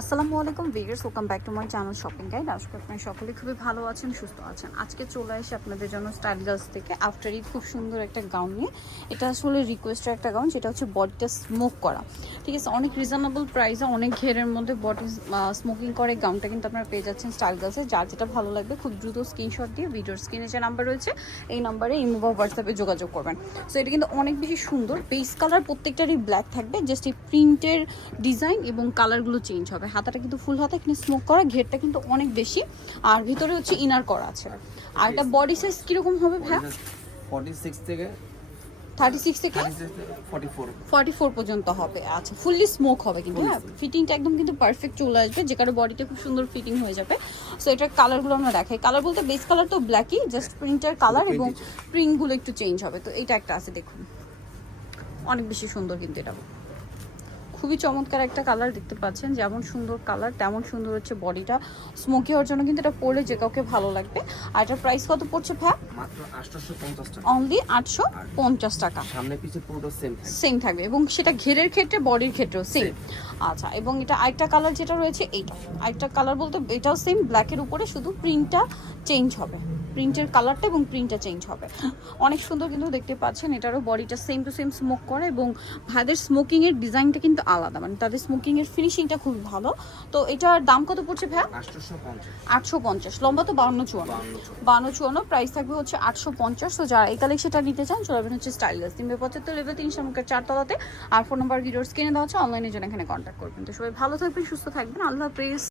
আসসালামু আলাইকুম viewers, welcome back to my channel shopping guide. আশা করি আপনারা সকলে খুবই ভালো আছেন, সুস্থ আছেন। আজকে চলে আসি আপনাদের জন্য স্টাইল গার্লস থেকে আফটার ঈদ খুব সুন্দর একটা গাউন নিয়ে। এটা আসলে রিকোয়েস্টের একটা গাউন, যেটা হচ্ছে বডিটা স্মোক করা, ঠিক আছে, অনেক রিজনেবল প্রাইসে, অনেক ঘেরের মধ্যে বডি স্মোকিং করে গাউনটা কিন্তু আপনারা পেয়ে যাচ্ছেন স্টাইল গার্লসে। যার যেটা ভালো লাগবে খুব দ্রুত স্ক্রিনশট দিয়ে ভিডিওর স্ক্রিনে যে নাম্বার রয়েছে এই নাম্বারে ইমো বা হোয়াটসঅ্যাপে যোগাযোগ করবেন। সো এটা কিন্তু অনেক বেশি সুন্দর, বেস কালার প্রত্যেকটারই ব্ল্যাক থাকবে, জাস্ট এই প্রিন্টের ডিজাইন এবং কালারগুলো চেঞ্জ হবে। হাতাটা কিন্তু ফুল হাতা, এখানে স্মোক করা, ঘেরটা কিন্তু অনেক বেশি, আর ভিতরে হচ্ছে ইনার করা আছে। আর এটা বডি সাইজ কিরকম হবে ভাই? 46 থেকে 36 থেকে 44 পর্যন্ত হবে। আচ্ছা, ফুললি স্মোক হবে কিন্তু, হ্যাঁ, ফিটিংটা একদম কিন্তু পারফেক্ট চলে আসবে, যে কারো বডিতে খুব সুন্দর ফিটিং হয়ে যাবে। সো এটার কালারগুলো আমরা দেখাই। কালার বলতে বেস কালার তো ব্ল্যাকই, জাস্ট প্রিন্টের কালার এবং প্রিন্টগুলো একটু চেঞ্জ হবে। তো এইটা একটা আছে, দেখুন অনেক বেশি সুন্দর কিন্তু এটা, খুবই চমৎকার একটা কালার দেখতে পাচ্ছেন। যেমন সুন্দর কালার তেমন সুন্দর হচ্ছে বডিটা, স্মোকি হওয়ার জন্য কিন্তু এটা পরলে যে কাউকে ভালো লাগবে। আর এটার প্রাইস কত পড়ছে ভাই? মাত্র 850 টাকা, অনলি 850 টাকা। সামনে পিছে পুরো সেম থাকবে এবং সেটা ঘেরের ক্ষেত্রে বডির ক্ষেত্রেও সেম। আচ্ছা, এবং এটা আরেকটা কালার যেটা রয়েছে এইটা, আরেকটা কালার বলতে এটাও সেম ব্ল্যাকের উপরে, শুধু প্রিন্টটা চেঞ্জ হবে, প্রিন্টের কালারটা এবং প্রিন্টটা চেঞ্জ হবে। অনেক সুন্দর কিন্তু দেখতে পাচ্ছেন। এটারও বডিটা সেম টু সেম স্মোক করে এবং ভাইদের স্মোকিং এর ডিজাইনটা কিন্তু আলাদা, মানে তাদের স্মোকিং এর ফিনিশিংটা খুব ভালো। তো এটার দাম কত পড়ছে ভাই? 850। লম্বা তো 52-54 প্রাইস থাকবে হচ্ছে 850। তো যারা এই কালেকশনটা নিতে চান চলে যাবেন হচ্ছে স্টাইল গার্লস 375 লেভেল 3 সামুকের 4 তলাতে। আর ফোন নাম্বার ভিডিওর স্ক্রিনে দেওয়া হচ্ছে, অনলাইনে জন্য এখানে কন্ট্যাক্ট করবেন। তো সবাই ভালো থাকবেন, সুস্থ থাকবেন, আল্লাহ হাফেজ।